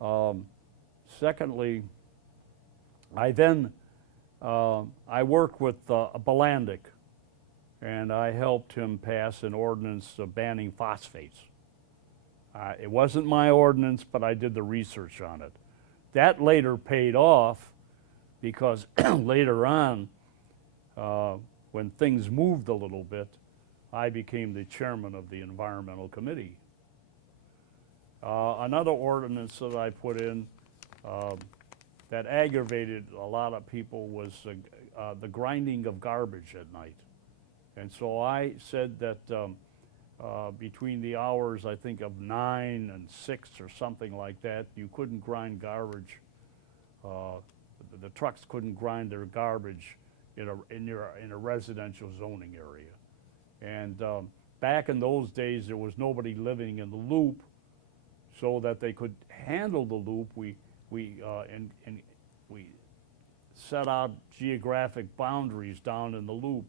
Secondly, I worked with Balandic, and I helped him pass an ordinance banning phosphates. It wasn't my ordinance, but I did the research on it. That later paid off because later on, when things moved a little bit, I became the chairman of the Environmental Committee. Another ordinance that I put in that aggravated a lot of people was the grinding of garbage at night. And so I said that between the hours, I think, of 9 and 6 or something like that, you couldn't grind garbage. The trucks couldn't grind their garbage in a residential zoning area. And back in those days, there was nobody living in the loop, so that they could handle the loop. We set out geographic boundaries down in the loop,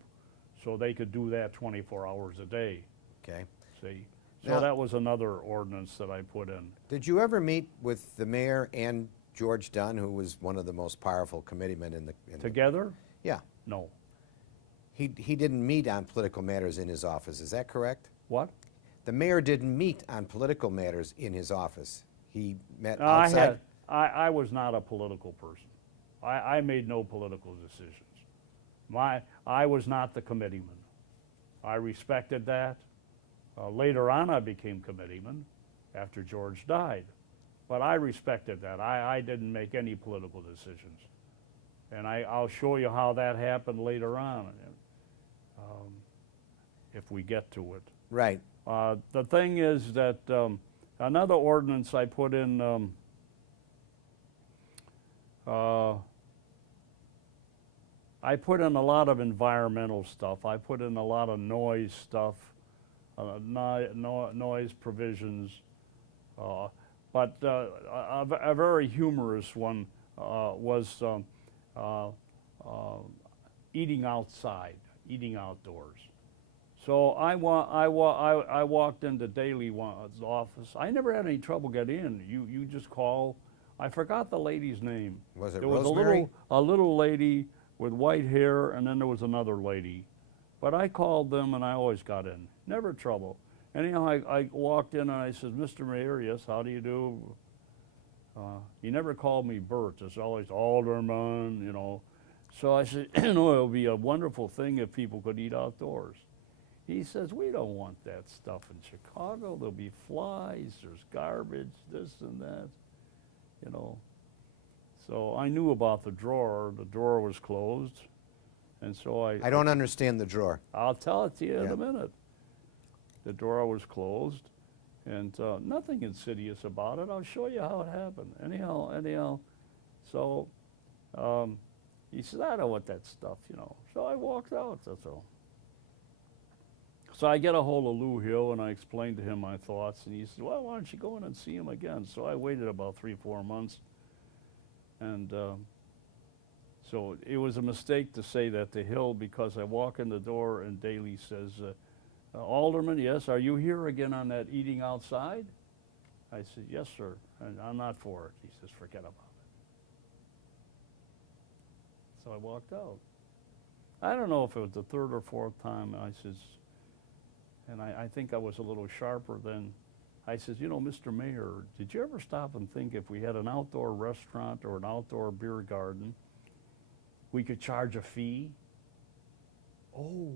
so they could do that 24 hours a day. Okay. See, so that was another ordinance that I put in. Did you ever meet with the mayor and George Dunn, who was one of the most powerful committeemen in the... Together? Yeah. No. He didn't meet on political matters in his office, is that correct? What? The mayor didn't meet on political matters in his office. He met outside? I was not a political person. I made no political decisions. I was not the committeeman. I respected that. Later on, I became committeeman after George died. But I respected that. I didn't make any political decisions. And I'll show you how that happened later on, if we get to it. Right. The thing is that another ordinance I put in, I put in a lot of environmental stuff. I put in a lot of noise stuff, noise provisions. But a very humorous one was eating outside, eating outdoors. So I walked into Daley's office. I never had any trouble getting in. You just call. I forgot the lady's name. Was it there Rosemary? was a little lady with white hair, and then there was another lady. But I called them, and I always got in. Never trouble. Anyhow, I walked in, and I said, "Mr. Mayor, yes, how do you do?" He never called me Bert. It's always Alderman, you know. So I said, "You know, it would be a wonderful thing if people could eat outdoors." He says, "We don't want that stuff in Chicago. There'll be flies, there's garbage, this and that, you know." So I knew about the drawer. The drawer was closed. And so I don't understand the drawer. I'll tell it to you in a minute. The drawer was closed, and nothing insidious about it. I'll show you how it happened. Anyhow, so he says, "I don't want that stuff, you know." So I walked out, that's all. So I get a hold of Lou Hill, and I explained to him my thoughts, and he said, "Well, why don't you go in and see him again?" So I waited about 3-4 months, and so it was a mistake to say that to Hill, because I walk in the door and Daley says, "Alderman, yes, are you here again on that eating outside?" I said, "Yes, sir, and I'm not for it." He says, "Forget about it." So I walked out. I don't know if it was the 3rd or 4th time. I says, and I think I was a little sharper then. I says, "You know, Mr. Mayor, did you ever stop and think if we had an outdoor restaurant or an outdoor beer garden, we could charge a fee?" Oh.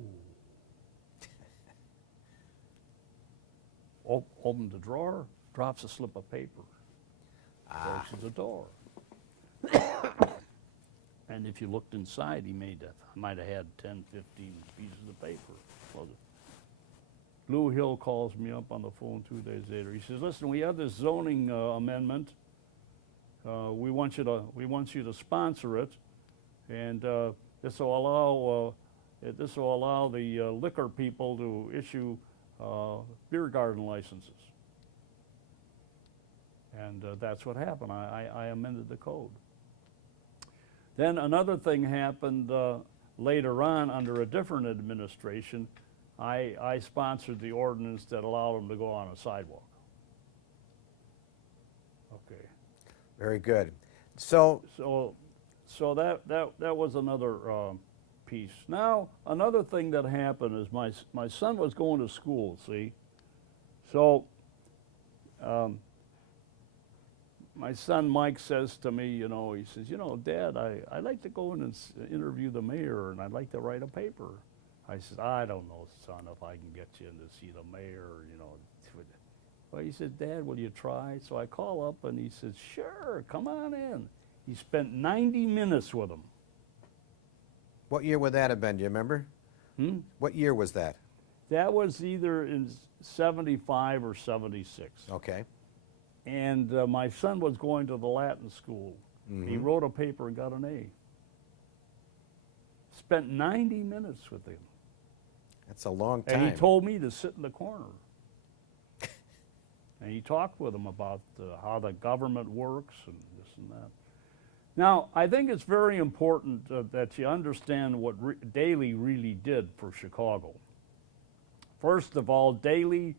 Opens the drawer, drops a slip of paper, closes the door. And if you looked inside, he might have had 10, 15 pieces of paper. Well, Lou Hill calls me up on the phone 2 days later. He says, "Listen, we have this zoning amendment. We want you to sponsor it, and this will allow the liquor people to issue beer garden licenses." And that's what happened. I amended the code. Then another thing happened later on under a different administration. I sponsored the ordinance that allowed them to go on a sidewalk. Okay. Very good. So, So that was another piece. Now, another thing that happened is my son was going to school, see? So my son Mike says to me, you know, he says, you know, Dad, I'd like to go in and interview the mayor, and I'd like to write a paper. I said, I don't know, son, if I can get you in to see the mayor, you know. Well, he said, Dad, will you try? So I call up, and he says, sure, come on in. He spent 90 minutes with him. what year would that have been? Do you remember? What year was that? That was either in 75 or 76. Okay. And my son was going to the Latin school. He wrote a paper and got an A. Spent 90 minutes with him. That's a long time. And he told me to sit in the corner. And he talked with him about how the government works and this and that. Now, I think it's very important that you understand what Daley really did for Chicago. First of all, Daley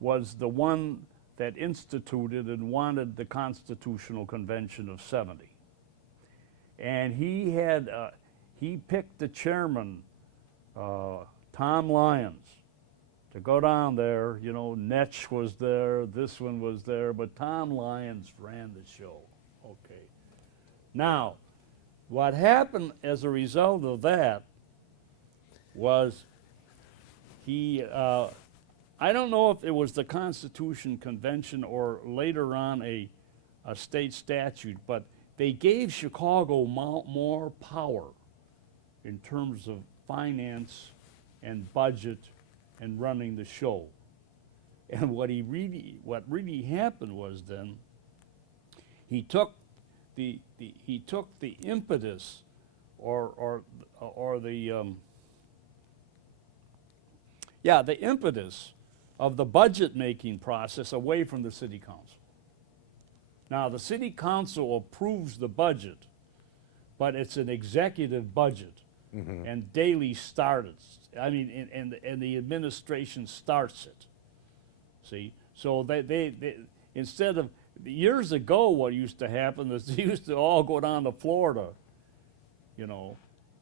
was the one that instituted and wanted the Constitutional Convention of '70. And he picked the chairman, Tom Lyons, to go down there. You know, Netsch was there, this one was there, but Tom Lyons ran the show. Okay. Now, what happened as a result of that was I don't know if it was the Constitution Convention or later on a state statute, but they gave Chicago more power in terms of finance and budget and running the show. And what really happened was then he took the impetus or the impetus of the budget making process away from the city council. Now, the city council approves the budget, but it's an executive budget, and Daley started. I mean, and the administration starts it. See, so they instead of years ago, what used to happen is they used to all go down to Florida, you know,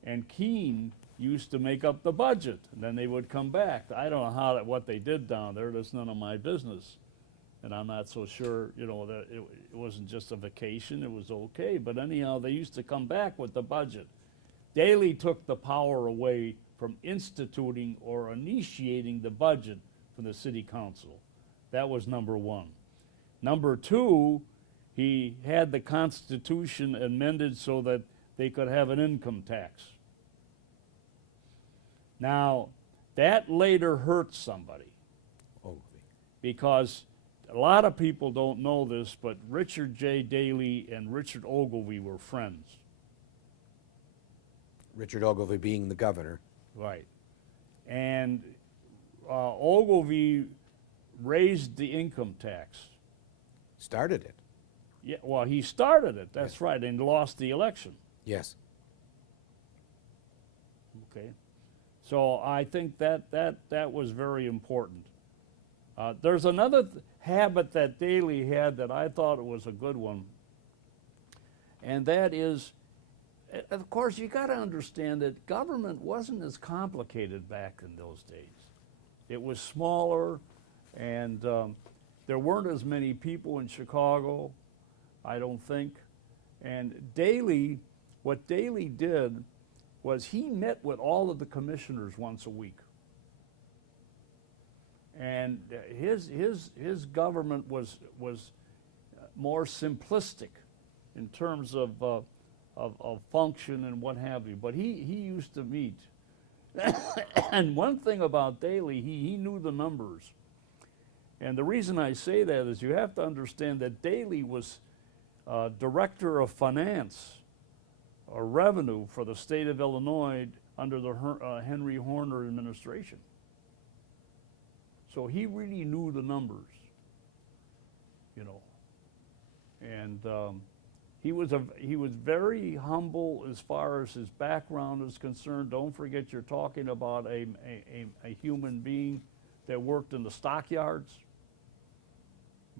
and Keene used to make up the budget, and then they would come back. I don't know what they did down there. That's none of my business, and I'm not so sure, you know, that it wasn't just a vacation. It was okay, but anyhow, they used to come back with the budget. Daley took the power away from instituting or initiating the budget from the city council. That was number one. Number two, he had the Constitution amended so that they could have an income tax. Now, that later hurt somebody. Because a lot of people don't know this, but Richard J. Daley and Richard Ogilvie were friends. Richard Ogilvie being the governor. Right. And Ogilvie raised the income tax. Started it. Yeah, well, he started it, that's right, and lost the election. Yes. Okay. So I think that was very important. There's another habit that Daley had that I thought was a good one, and that is, of course, you got to understand that government wasn't as complicated back in those days. It was smaller, and there weren't as many people in Chicago, I don't think. And Daley, what Daley did was he met with all of the commissioners once a week. And his government was more simplistic in terms of function and what have you. But he used to meet. And one thing about Daley, he knew the numbers. And the reason I say that is you have to understand that Daley was director of finance or revenue for the state of Illinois under the Henry Horner administration. So he really knew the numbers, you know. And he was very humble as far as his background is concerned. Don't forget, you're talking about a human being that worked in the stockyards.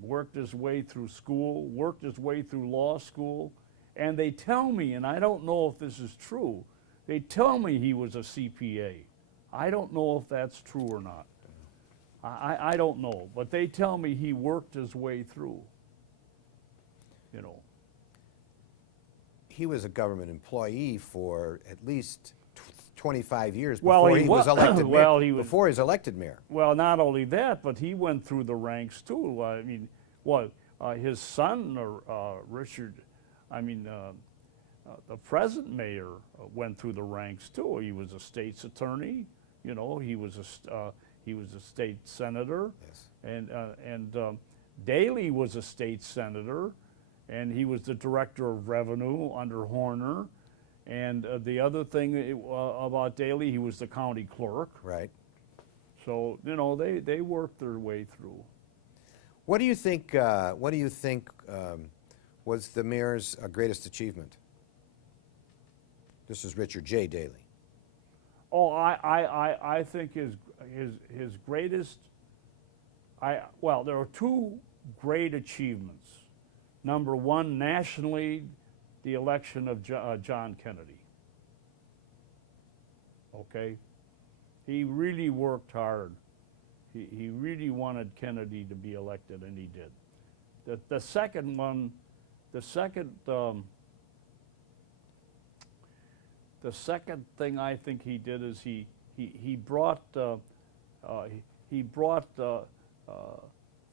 worked his way through school, worked his way through law school, and they tell me, and I don't know if this is true, they tell me he was a CPA. I don't know if that's true or not. I don't know, but they tell me he worked his way through, you know. He was a government employee for at least 25 years Well, before he he was wa- elected well, mayor. he was- Before he was elected mayor. Well, not only that, but he went through the ranks too. I mean, his son, Richard, the present mayor went through the ranks too. He was a state's attorney, you know. He was a state senator, Yes. and Daley was a state senator, and he was the director of revenue under Horner. And the other thing about Daley, he was the county clerk. Right. So you know they worked their way through. What do you think? Was the mayor's greatest achievement? This is Richard J. Daley. Oh, I think his greatest. Well, there are two great achievements. Number one, nationally, the election of John Kennedy. Okay, he really worked hard. He really wanted Kennedy to be elected, and he did. The second one, the second thing I think he did is he brought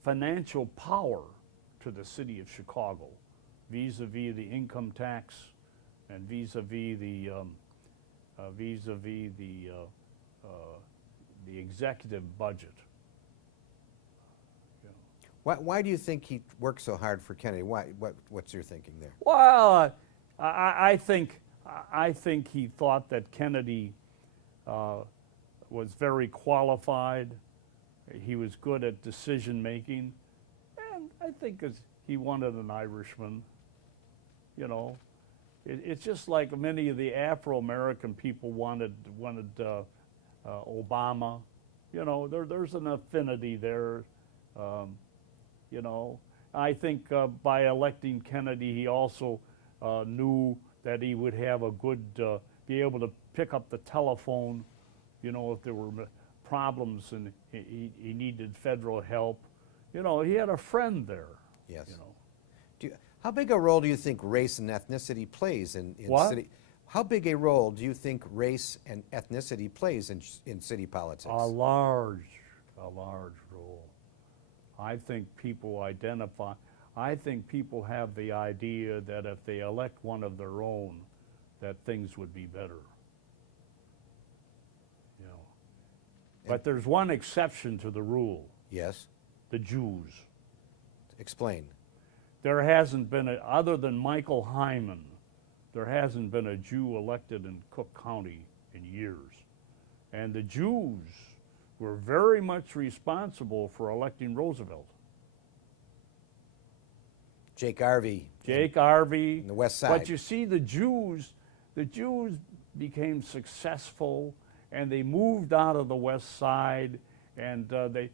financial power to the city of Chicago, vis-a-vis the income tax, and vis-a-vis the executive budget. Why do you think he worked so hard for Kennedy? What's your thinking there? Well, I think he thought that Kennedy was very qualified. He was good at decision making, and I think he wanted an Irishman. You know, it's just like many of the Afro-American people wanted Obama. You know, there's an affinity there. You know, I think by electing Kennedy, he also knew that he would have a good, be able to pick up the telephone, you know, if there were problems and he needed federal help. You know, he had a friend there. Yes. You know. How big a role do you think race and ethnicity plays in What? city? How big a role do you think race and ethnicity plays in city politics? A large role. I think people identify, I think people have the idea that if they elect one of their own, that things would be better. You know. But there's one exception to the rule, Yes. the Jews. Explain. There hasn't been, other than Michael Hyman, there hasn't been a Jew elected in Cook County in years. And the Jews were very much responsible for electing Roosevelt. Jake Arvey. Jake Arvey. in the West Side. But you see, the Jews became successful, and they moved out of the West Side, and there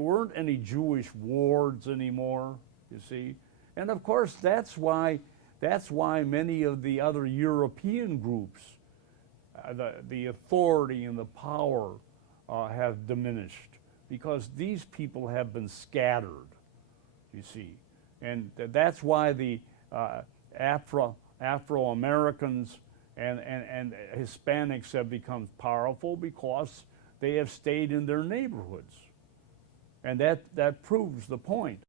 weren't any Jewish wards anymore, you see. And of course, that's why many of the other European groups, the authority and the power have diminished, because these people have been scattered, you see. And that's why the Afro-Americans and Hispanics have become powerful, because they have stayed in their neighborhoods. And that proves the point.